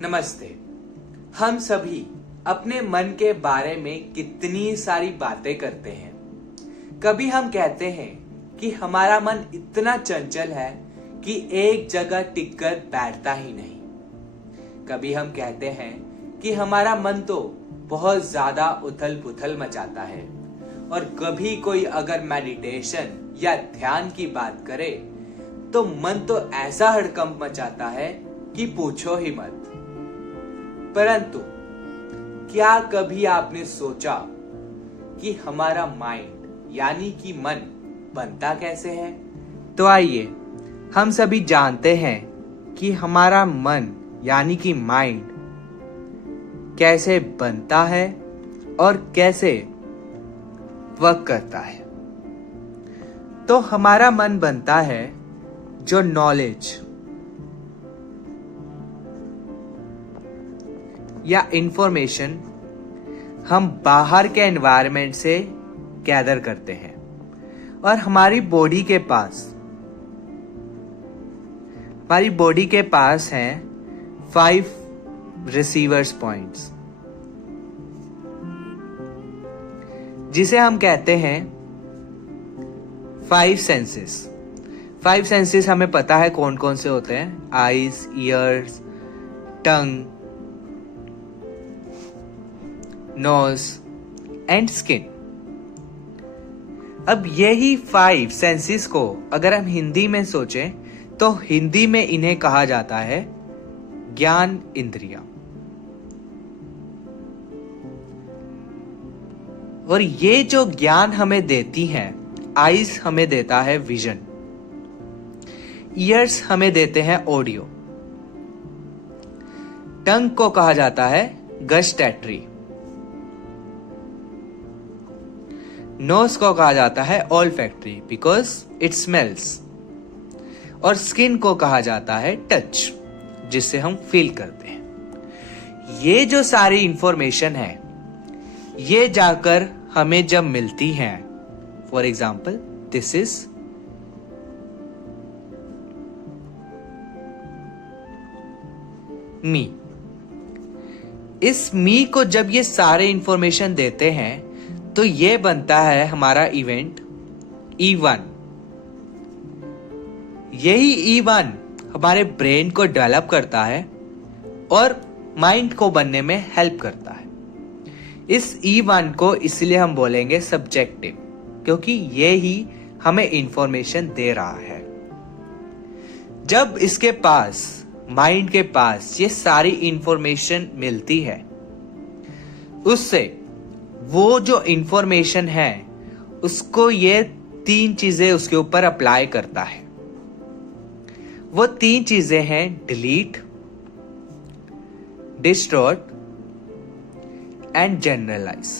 नमस्ते। हम सभी अपने मन के बारे में कितनी सारी बातें करते हैं। कभी हम कहते हैं कि हमारा मन इतना चंचल है कि एक जगह टिककर बैठता ही नहीं। कभी हम कहते हैं कि हमारा मन तो बहुत ज्यादा उथल पुथल मचाता है। और कभी कोई अगर मेडिटेशन या ध्यान की बात करे तो मन तो ऐसा हड़कंप मचाता है कि पूछो ही मत। परंतु क्या कभी आपने सोचा कि हमारा माइंड यानी कि मन बनता कैसे है? तो आइए हम सभी जानते हैं कि हमारा मन यानी कि माइंड कैसे बनता है और कैसे वर्क करता है। तो हमारा मन बनता है जो नॉलेज या इंफॉर्मेशन हम बाहर के एनवायरनमेंट से गैदर करते हैं और हमारी बॉडी के पास हैं 5 रिसीवर्स पॉइंट्स, जिसे हम कहते हैं 5 सेंसेस। 5 सेंसेस हमें पता है कौन कौन से होते हैं: eyes, ears, tongue, nose and skin. अब यही 5 सेंसेस को अगर हम हिंदी में सोचें तो हिंदी में इन्हें कहा जाता है ज्ञान इंद्रियां। और ये जो ज्ञान हमें देती हैं, आईज हमें देता है विजन, ईयर्स हमें देते हैं ऑडियो, टंग को कहा जाता है गस्टैटरी, नोज को कहा जाता है ऑल्फैक्टरी बिकॉज इट स्मेल्स, और स्किन को कहा जाता है टच, जिससे हम फील करते हैं। ये जो सारी इंफॉर्मेशन है ये जाकर हमें जब मिलती हैं, for example this is me. इस मी को जब ये सारे इंफॉर्मेशन देते हैं तो ये बनता है हमारा इवेंट E1। यही E1 हमारे ब्रेन को डेवलप करता है और माइंड को बनने में हेल्प करता है। इस E1 को इसलिए हम बोलेंगे सब्जेक्टिव, क्योंकि ये ही हमें इंफॉर्मेशन दे रहा है। जब इसके पास, माइंड के पास ये सारी इंफॉर्मेशन मिलती है, उससे वो जो इंफॉर्मेशन है उसको ये 3 चीजें उसके ऊपर अप्लाई करता है। वो 3 चीजें हैं delete, distort and generalise.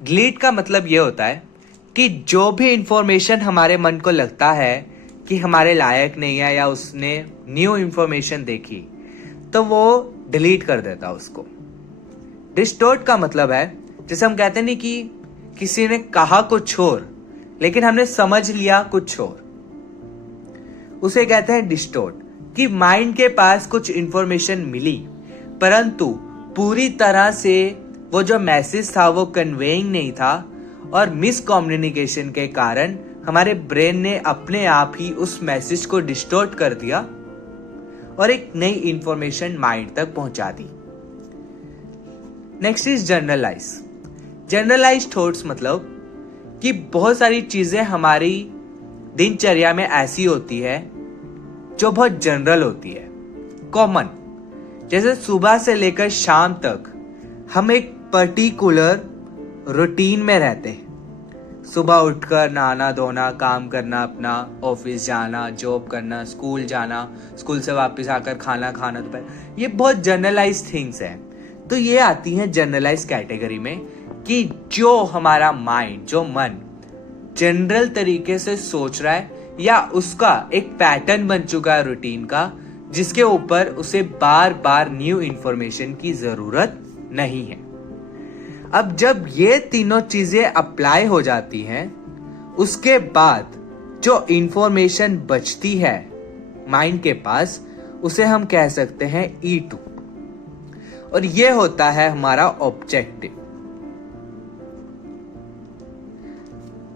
Delete का मतलब ये होता है कि जो भी इंफॉर्मेशन हमारे मन को लगता है कि हमारे लायक नहीं है या उसने न्यू इंफॉर्मेशन देखी तो वो डिलीट कर देता उसको। डिस्टॉर्ट का मतलब है, जैसे हम कहते नहीं कि किसी ने कहा कुछ और लेकिन हमने समझ लिया कुछ और, उसे कहते हैं डिस्टॉर्ट। कि माइंड के पास कुछ इंफॉर्मेशन मिली परंतु पूरी तरह से वो जो मैसेज था वो कन्वेइंग नहीं था, और मिसकम्युनिकेशन के कारण हमारे ब्रेन ने अपने आप ही उस मैसेज को डिस्टॉर्ट कर दिया और एक नई इंफॉर्मेशन माइंड तक पहुंचा दी। Next is generalise. Generalise thoughts मतलब कि बहुत सारी चीजें हमारी दिनचर्या में ऐसी होती है जो बहुत जनरल होती है, कॉमन। जैसे सुबह से लेकर शाम तक हम एक पर्टिकुलर रूटीन में रहते हैं। सुबह उठकर नहाना धोना, काम करना, अपना ऑफिस जाना, जॉब करना, स्कूल जाना, स्कूल से वापस आकर खाना खाना दोपहर, ये बहुत जनरलाइज थिंग्स हैं। तो ये आती हैं जनरलाइज कैटेगरी में कि जो हमारा माइंड, जो मन जनरल तरीके से सोच रहा है या उसका एक पैटर्न बन चुका है रूटीन का, जिसके ऊपर उसे बार बार न्यू इंफॉर्मेशन की जरूरत नहीं है। अब जब ये तीनों चीजें अप्लाई हो जाती हैं, उसके बाद जो इंफॉर्मेशन बचती है माइंड के पास, उसे हम कह सकते हैं E2। और ये होता है हमारा ऑब्जेक्टिव।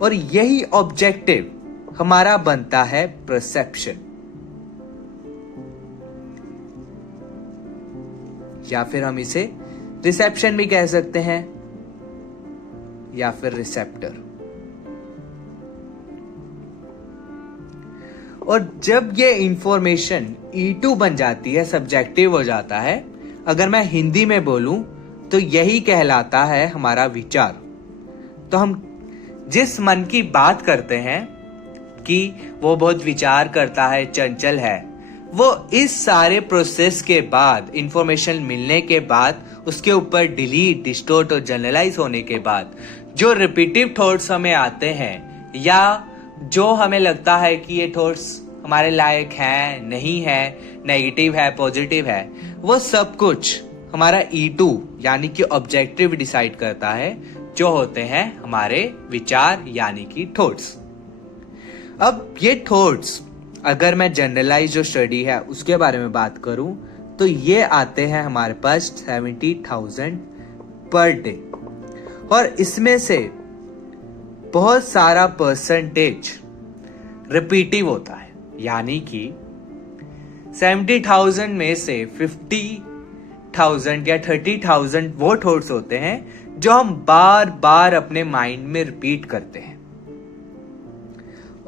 और यही ऑब्जेक्टिव हमारा बनता है परसेप्शन, या फिर हम इसे रिसेप्शन भी कह सकते हैं, या फिर रिसेप्टर। और जब ये इंफॉर्मेशन E2 बन जाती है, सब्जेक्टिव हो जाता है, अगर मैं हिंदी में बोलूं तो यही कहलाता है हमारा विचार। तो हम जिस मन की बात करते हैं कि वो बहुत विचार करता है, चंचल है, वो इस सारे प्रोसेस के बाद, इंफॉर्मेशन मिलने के बाद, उसके ऊपर डिलीट, डिस्टोर्ट और जनरलाइज होने के बाद जो रिपीटिव थॉट्स हमें आते हैं, या जो हमें लगता है कि ये थॉट्स हमारे लायक हैं, नहीं है, नेगेटिव है, पॉजिटिव है, वो सब कुछ हमारा E2 यानी कि ऑब्जेक्टिव डिसाइड करता है, जो होते हैं हमारे विचार यानी कि थॉट्स। अब ये थॉट्स, अगर मैं जनरलाइज जो स्टडी है उसके बारे में बात करूं, तो ये आते हैं हमारे पास 70,000 पर डे। और इसमें से बहुत सारा परसेंटेज रिपीटिव होता है, यानी कि 70,000 में से 50,000 या 30,000 वो थॉट्स होते हैं जो हम बार बार अपने माइंड में रिपीट करते हैं।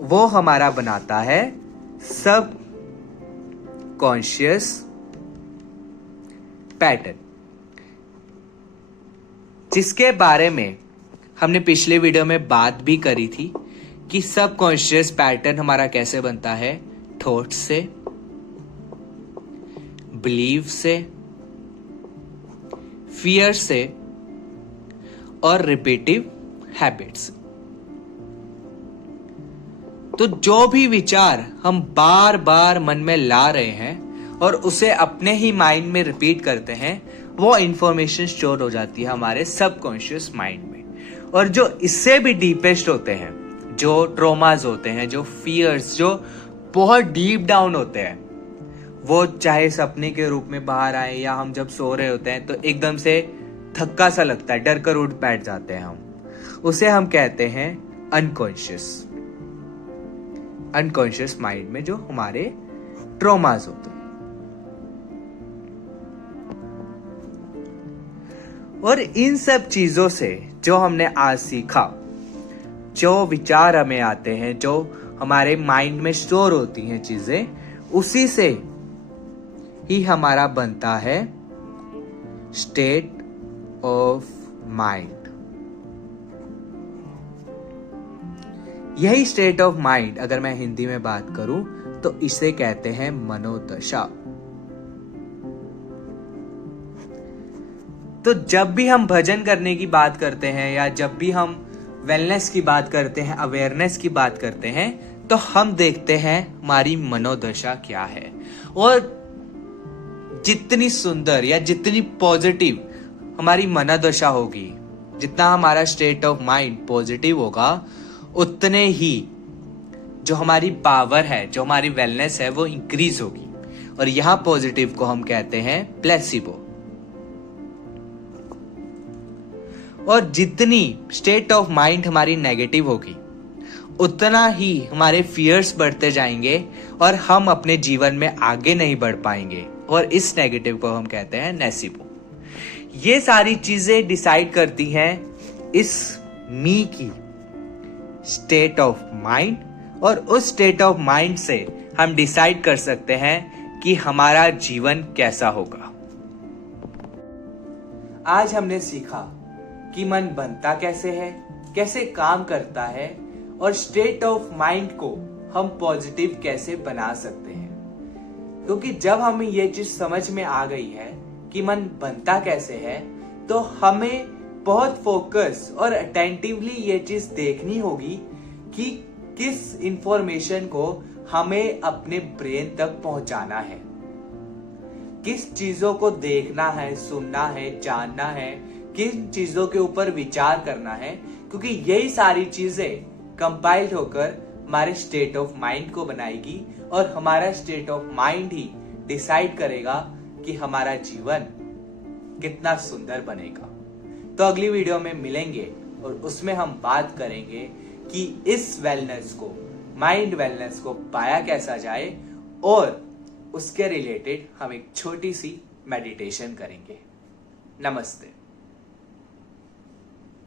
वो हमारा बनाता है सब कॉन्शियस पैटर्न, जिसके बारे में हमने पिछले वीडियो में बात भी करी थी कि सब कॉन्शियस पैटर्न हमारा कैसे बनता है, थॉट्स से, बिलीव से, फियर से और रिपीटिव हैबिट्स। तो जो भी विचार हम बार बार मन में ला रहे हैं और उसे अपने ही माइंड में रिपीट करते हैं, वो इंफॉर्मेशन स्टोर हो जाती है हमारे सबकॉन्शियस माइंड में। और जो इससे भी डीपेस्ट होते हैं, जो ट्रॉमास होते हैं, जो फियर्स, जो बहुत डीप डाउन होते हैं, वो चाहे सपने के रूप में बाहर आए या हम जब सो रहे होते हैं तो एकदम से थक्का सा लगता है, डर कर उठ बैठ जाते हैं हम, उसे हम कहते हैं अनकॉन्शियस माइंड में जो हमारे ट्रॉमास होते हैं। और इन सब चीजों से जो हमने आज सीखा, जो विचार हमें आते हैं, जो हमारे माइंड में स्टोर होती हैं चीजें, उसी से ही हमारा बनता है स्टेट ऑफ माइंड। यही स्टेट ऑफ माइंड, अगर मैं हिंदी में बात करूं तो इसे कहते हैं मनोदशा। तो जब भी हम भजन करने की बात करते हैं, या जब भी हम वेलनेस की बात करते हैं, अवेयरनेस की बात करते हैं, तो हम देखते हैं हमारी मनोदशा क्या है। और जितनी सुंदर या जितनी पॉजिटिव हमारी मनोदशा होगी, जितना हमारा स्टेट ऑफ माइंड पॉजिटिव होगा, उतने ही जो हमारी पावर है, जो हमारी वेलनेस है, वो इंक्रीज होगी। और यहां पॉजिटिव को हम कहते हैं प्लेसिबो। और जितनी स्टेट ऑफ माइंड हमारी नेगेटिव होगी, उतना ही हमारे फियर्स बढ़ते जाएंगे और हम अपने जीवन में आगे नहीं बढ़ पाएंगे। और इस नेगेटिव को हम कहते हैं नेसिबो। ये सारी चीजें डिसाइड करती हैं इस मी की स्टेट ऑफ माइंड, और उस स्टेट ऑफ माइंड से हम डिसाइड कर सकते हैं कि हमारा जीवन कैसा होगा। आज हमने सीखा कि मन बनता कैसे है, कैसे काम करता है, और स्टेट ऑफ माइंड को हम पॉजिटिव कैसे बना सकते हैं। क्योंकि जब हमें ये चीज समझ में आ गई है कि मन बनता कैसे है, तो हमें बहुत फोकस और अटेंटिवली ये चीज देखनी होगी कि किस इंफॉर्मेशन को हमें अपने ब्रेन तक पहुंचाना है, किस चीजों को देखना है, सुनना है, जानना है, किन चीजों के ऊपर विचार करना है। क्योंकि यही सारी चीजें कंपाइल्ड होकर हमारे स्टेट ऑफ माइंड को बनाएगी, और हमारा state of mind he decide करेगा कि हमारा जीवन कितना सुंदर बनेगा। तो अगली वीडियो में मिलेंगे और उसमें हम बात करेंगे कि इस वेलनेस को, माइंड वेलनेस को पाया कैसा जाए, और उसके रिलेटेड हम एक छोटी सी मेडिटेशन करेंगे। नमस्ते।